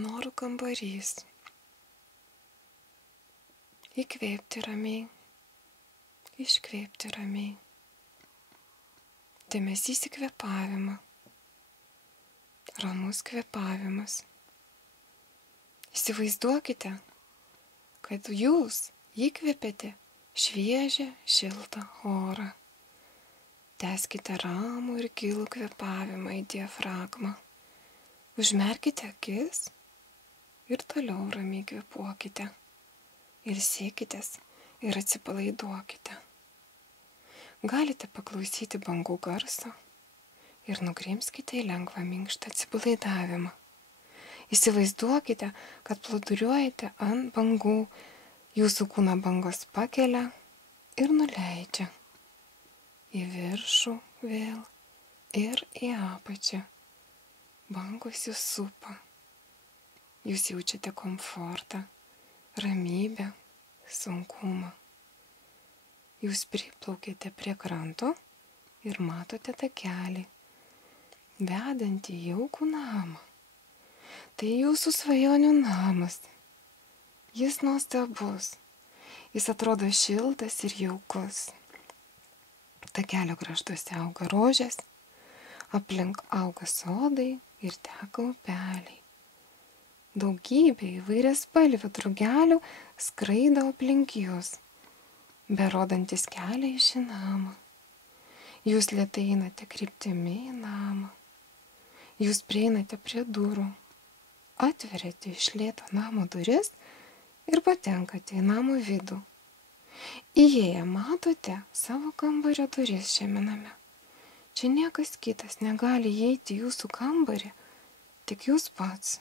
Norų kambarys. Įkvėpti ramiai, iškvėpti ramiai. Dėmesys į kvėpavimą. Ramus kvėpavimas. Įsivaizduokite, kad jūs įkvėpėte šviežią, šiltą orą. Tęskite ramų ir gilų kvėpavimą į diafragmą. Užmerkite akis ir toliau ramiai kvėpuokite. Ilsėkitės ir atsipalaiduokite. Galite paklausyti bangų garso ir nugrimskite į lengvą minkštą atsipalaidavimą. Įsivaizduokite, kad plūduriuojate ant bangų, jūsų kūno bangos pakelia ir nuleidžia. Į viršų vėl ir į apačią. Bangos jūs supa. Jūs jaučiate komfortą, ramybę, saugumą. Jūs priplaukėte prie kranto ir matote takelį, vedantį į jaukų namą. Tai jūsų svajonių namas. Jis nuostabus. Jis atrodo šiltas ir jaukus. Takelio kraštuose auga rožės, aplink auga sodai ir teka upeliai. Daugybė įvairiaspalvių drugelių skraido aplink jūs, berodantis kelią į šį namą. Jūs lėtai einate kryptimi į namą. Jūs prieinate prie durų, atveriate iš lėto namo duris ir patenkate į namo vidų. Įėję matote savo kambario duris šiame name. Čia niekas kitas negali įeiti į jūsų kambarį, tik jūs pats.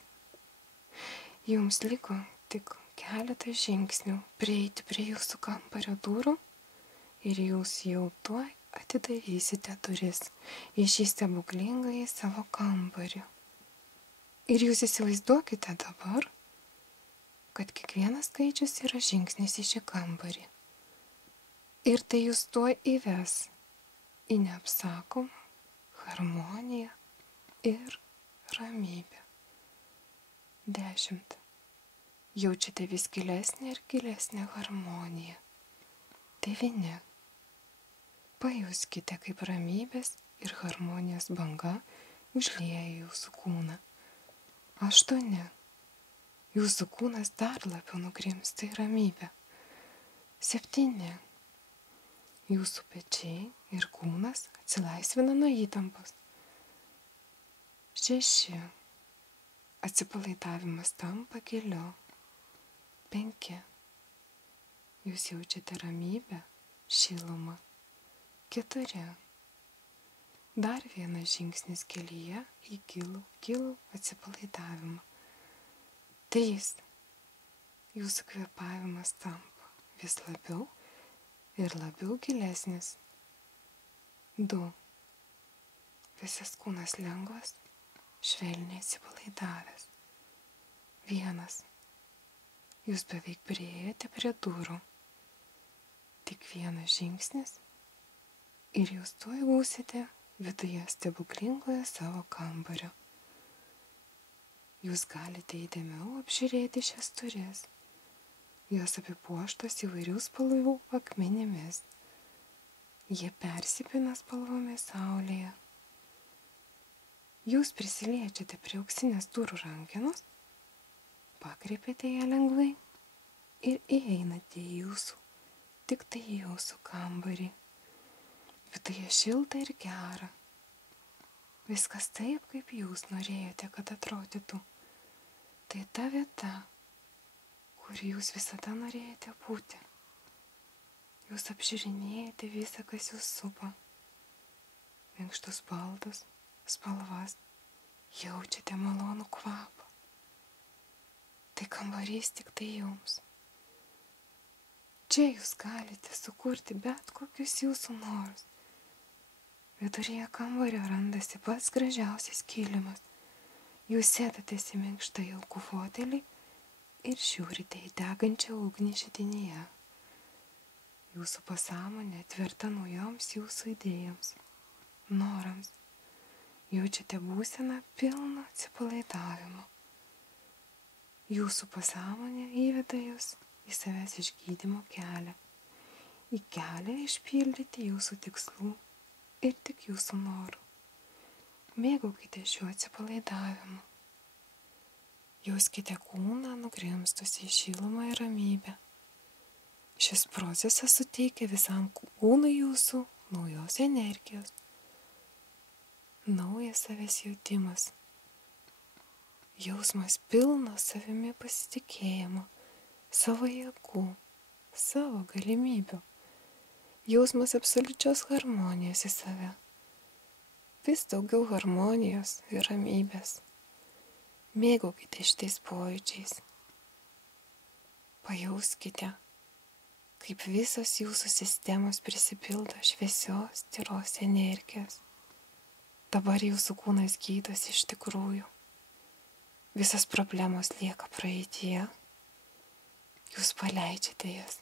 Jums liko tik keletą žingsnių prieiti prie jūsų kambario durų ir jūs jau tuoj atidarysite duris į šį stebuklingąjį savo kambarį. Ir jūs įsivaizduokite dabar, kad kiekvienas skaičius yra žingsnis į šį kambarį. Ir tai jūs tuoj įves į neapsakomą harmoniją ir ramybę. 10. Jaučiate vis gilesnę ir gilesnę harmoniją. 9. Pajuskite, kaip ramybės ir harmonijos banga užlieja jūsų kūną. 8. Jūsų kūnas dar labiau nugrimzta į ramybę. 7. Jūsų pečiai ir kūnas atsilaisvina nuo įtampos. 6. Atsipalaidavimas tampa giliu. 5. Jūs jaučiate ramybę, šilumą. 4. Dar vienas žingsnis kelyje į gilų atsipalaidavimą. 3. Jūsų kvėpavimas tampa vis labiau ir labiau gilesnis. 2. Visas kūnas lengvas, švelniai atsipalaidavęs. 1. Jūs beveik priėjote prie durų. Tik vienas žingsnis ir jūs tuoj būsite viduje stebuklingoje savo kambario. Jūs galite įdėmiau apžiūrėti šias duris. Jos apipuoštos įvairių spalvų akmenimis. Jie persipina spalvomis saulėje. Jūs prisiliečiate prie auksinės durų rankenos, pakreipiate ją lengvai ir įeinate į tik tai jūsų kambarį. Viduje šilta ir gera. Viskas taip, kaip jūs norėjote, kad atrodytų. Tai ta vieta, kur jūs visada norėjote būti. Jūs apžiūrinėjate visą, kas jūs supa. Minkštus baldus, spalvas, jaučiate malonų kvapą. Tai kambarys tik tai jums. Čia jūs galite sukurti bet kokius jūsų norus. Viduryje kambario randasi pats gražiausias kilimas. Jūs sėdatės į minkštą jaukų fotelį ir žiūrite į degančią ugnį židinyje. Jūsų pasąmonė atverta naujoms jūsų idėjoms, norams. Jaučiate būseną pilną atsipalaidavimo. Jūsų pasąmonė įveda jūs į savęs išgydymo kelią. Į kelią išpildyti jūsų tikslų ir tik jūsų norų. Mėgaukite šiuo atsipalaidavimu. Jauskite kūną nugrimstus į šilumą ir ramybę. Šis procesas suteikia visam kūnui jūsų naujos energijos. Naujas savęs jautimas. Jausmas pilnas savimi pasitikėjimo, savo jėgų, savo galimybių. Jausmas absoliučios harmonijos į save. Vis daugiau harmonijos ir ramybės. Mėgaukite šitais pojūčiais. Pajauskite, kaip visos jūsų sistemos prisipildo šviesios, tyros energijos. Dabar jūsų kūnas gydosi iš tikrųjų. Visas problemos lieka praeityje. Jūs paleidžiate jas.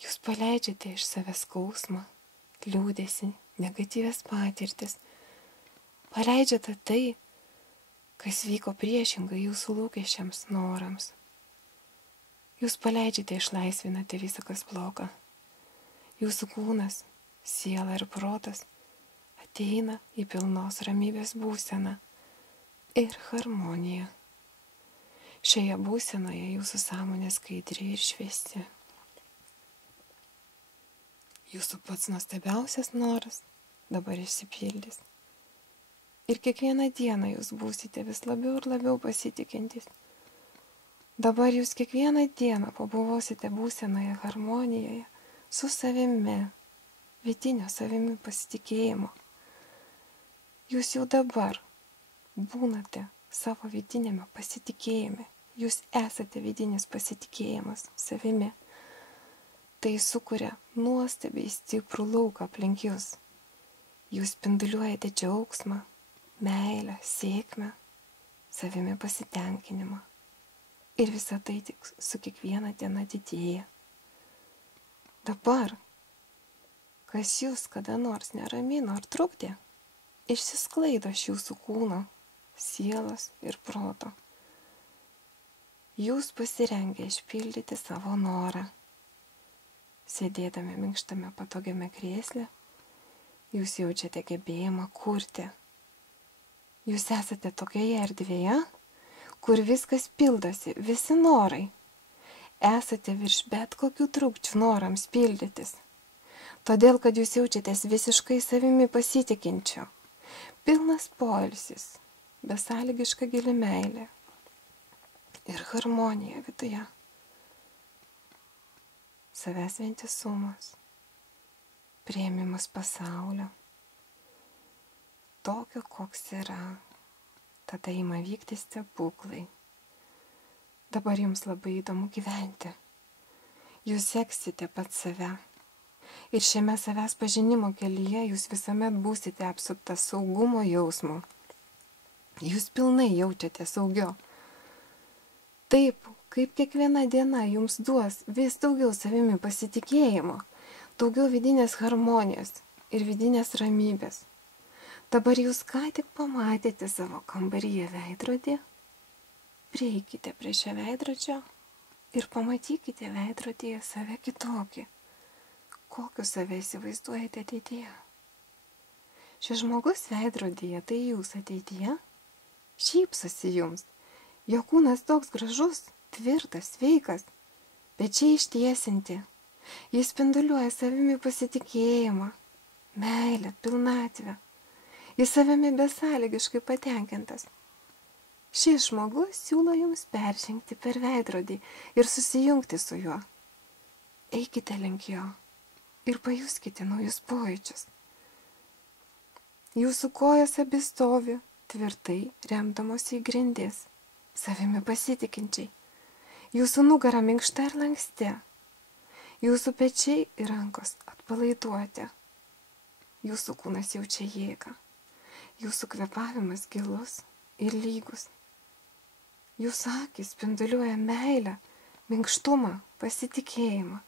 Jūs paleidžiate iš savęs skausmą, liūdesį, negatyvias patirtis. Paleidžiate tai, kas vyko priešingai jūsų lūkesčiams, norams. Jūs paleidžiate, išlaisvinate visą, kas bloga. Jūsų kūnas, siela ir protas ateina į pilnos ramybės būseną ir harmoniją. Šioje būsenoje jūsų sąmonė skaidri ir šviesi. Jūsų pats nuostabiausias noras dabar išsipildys. Ir kiekvieną dieną jūs būsite vis labiau ir labiau pasitikintis. Dabar jūs kiekvieną dieną pabuvosite būsenoje harmonijoje su savimi, vidinio savimi pasitikėjimo. Jūs jau dabar būnate savo vidinėme pasitikėjime. Jūs esate vidinis pasitikėjimas savimi. Tai sukuria nuostabiai stiprų lauką aplink jūs. Jūs spinduliuojate džiaugsmą, meilę, sėkmę, savimi pasitenkinimą. Ir visa tai tik su kiekviena diena didėja. Dabar, kas jūs kada nors neramino ar trukdė, išsisklaido iš jūsų kūno, sielos ir proto. Jūs pasirengę išpildyti savo norą. Sėdėdami minkštame patogiame krėsle, jūs jaučiate gebėjimą kurti. Jūs esate tokioje erdvėje, kur viskas pildosi, visi norai. Esate virš bet kokių trukdžių norams pildytis. Todėl, kad jūs jaučiatės visiškai savimi pasitikinčiu. Pilnas poilsis, besąlygiška gili meilė ir harmonija viduje. Savęs vientisumas, priėmimas pasaulio, tokio, koks yra. Tada ima vykti stebuklai. Dabar jums labai įdomu gyventi. Jūs seksite pats save. Ir šiame savęs pažinimo kelyje jūs visuomet būsite apsuptas saugumo jausmo. Jūs pilnai jaučiate saugio. Taip, kaip kiekviena diena jums duos vis daugiau savimi pasitikėjimo, daugiau vidinės harmonijos ir vidinės ramybės. Dabar jūs ką tik pamatėte savo kambaryje veidrodį. Prieikite prie šio veidrodžio ir pamatykite veidrodyje save kitokį. Kokiu save įsivaizduojate ateityje? Šis žmogus veidrodyje, tai jūs ateityje, šypsosi jums. Jo kūnas toks gražus, tvirtas, sveikas, pečiai ištiesinti. Jis spinduliuoja savimi pasitikėjimą, meilę, pilnatvę. Jis savimi besąlygiškai patenkintas. Šis žmogus siūlo jums peržengti per veidrodį ir susijungti su juo. Eikite link jo ir pajuskite naujus pojūčius. Jūsų kojos abi stovi tvirtai remdamosi į grindis, savimi pasitikinčiai. Jūsų nugara minkšta ir lanksti. Jūsų pečiai ir rankos atpalaiduoti. Jūsų kūnas jaučia jėgą. Jūsų kvėpavimas gilus ir lygus. Jūsų akys spinduliuoja meilę, minkštumą, pasitikėjimą.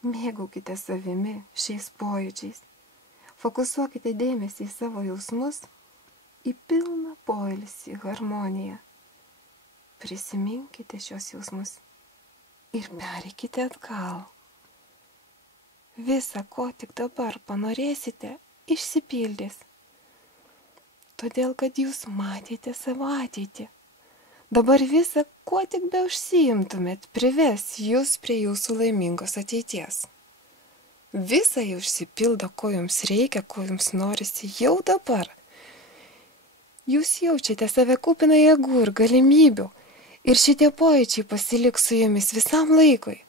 Mėgaukite savimi šiais pojūčiais. Fokusuokite dėmesį į savo jausmus, į pilną poilsį, harmoniją. Prisiminkite šios jausmus ir pereikite atgal. Visa, ko tik dabar panorėsite, išsipildys. Todėl, kad jūs matėte savo ateitį. Dabar visa, kuo tik beužsiimtumėt, prives jūs prie jūsų laimingos ateities. Visa jau išsipildo, ko jums reikia, ko jums norisi jau dabar. Jūs jaučiate save kupiną jėgų ir galimybių. Ir šitie pojūčiai pasiliks su jumis visam laikui.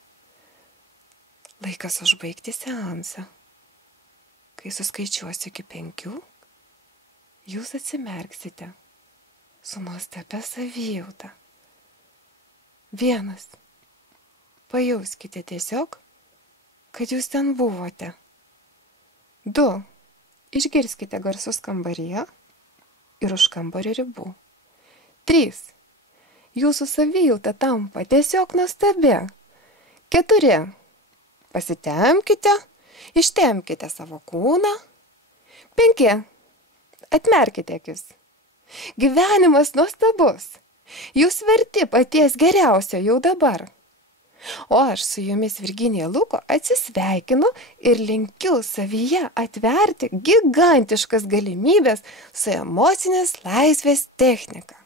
Laikas užbaigti seansą. Kai suskaičiuosiu iki 5, jūs atsimerksite su nuostabia savijauta. 1. Pajauskite tiesiog, kad jūs ten buvote. 2. Išgirskite garsus kambaryje ir už kambario ribų. 3. Jūsų savijauta tampa tiesiog nuostabi. 4. Pasitempkite, ištempkite savo kūną. 5. Atmerkite akis. Gyvenimas nuostabus. Jūs verti paties geriausio jau dabar. O aš su jumis, Virginija Luko, atsisveikinu ir linkiu savyje atverti gigantiškas galimybės su emocinės laisvės technika.